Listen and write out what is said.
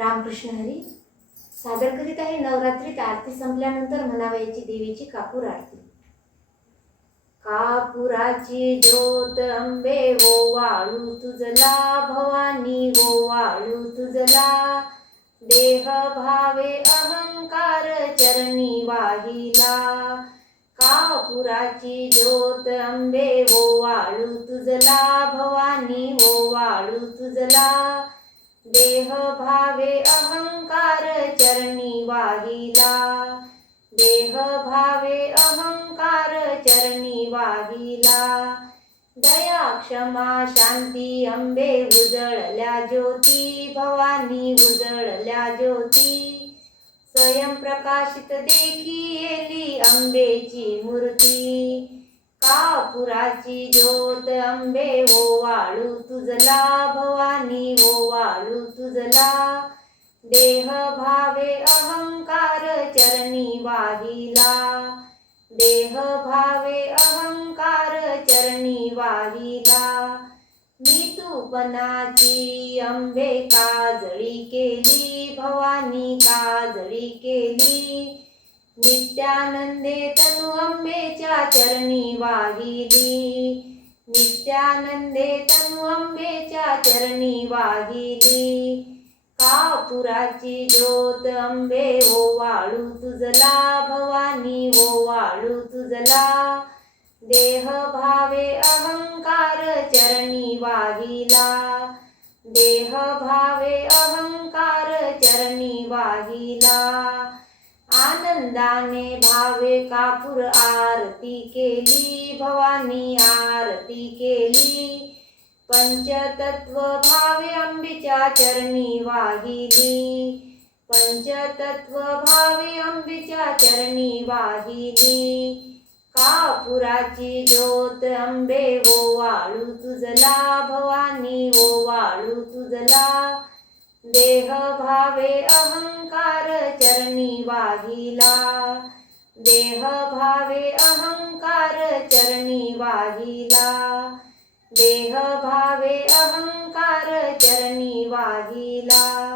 रामकृष्ण हरी सादर करीत आहे नवरात्रीत आरती संपल्यानंतर म्हणावयाची देवीची कापूर आरती. कापुराची ज्योत अंबे वो हो वाळू तुझला भवानी वो हो वाळू तुझला देह भावे अहंकार चरणी वाहिला. कापुराची ज्योत अंबे वो हो वाळू तुझला भवानी वो वाळू तुझला देह भावे अहंकार चरणी वाहिला. देह भावे अहंकार चरणी वाहिला. दया क्षमा शांती अंबे उजळल्या ज्योती भवानी उजळल्या ज्योती. स्वयंप्रकाशित देखी येली अंबेची मूर्ती. कापुराची ज्योत अंबे ओ हो वाळू तुझला भवानी ओ हो वाळू तुझला देह भावे अहंकार चरणी वाहिला. देह भावे अहंकार चरणी वाहिला. मी तूपणाची अंबे काजळी केली भवानी काजळी केली. नित्यानंदे चरणी वाहिली. नित्यानंदे तन्वंबेच्या चरणी वाहिली. कापुराची ज्योत अंबे ओ वाळू तुझला भवानी ओ वाळू तुझला देह भावे अहंकार चरणी वाहिला. देह भावे अहंकार चरणी वाहिला. आनंदाने भावे कापूर आरती केली भवानी आरती केली. पंचतत्व भावे अंबेच्या चरणी वाहिली. पंचतत्व भावे अंबेच्या चरणी वाहिली. कापुराची ज्योत अंबे वो वाळू तुझला भवानी वो वाळू तुझला देह भावे अहंकार वाहिला। देह भावे अहंकार चरणी वाहिला। देह भावे अहंकार चरणी वाहिला।